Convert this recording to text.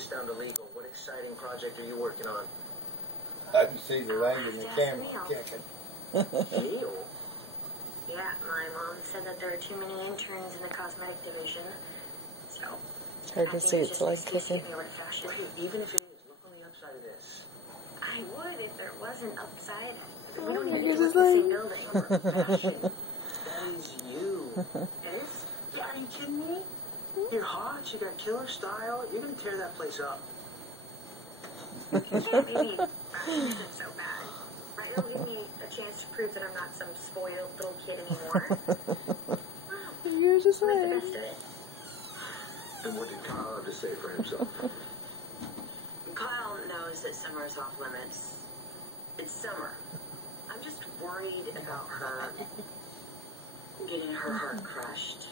this down to legal. What exciting project are you working on? I can see the light in the camera kicking. Neil? Yeah, my mom said that there are too many interns in the cosmetic division. So, It's hard to see its leg kicking. Even if it is, look on the upside of this. I would if there was an upside. We Oh, don't look even at live his in the same leg. building. Fashion. That is you. It is? Yeah, are you kidding me? You're hot, you got killer style, you're gonna tear that place up. Yeah, maybe fashion isn't so bad. But it'll give me a chance to prove that I'm not some spoiled little kid anymore. You're just Make the like... best of it. And what did Kyle have to say for himself? Kyle knows that summer's off limits. It's summer. I'm just worried about her getting her heart crushed.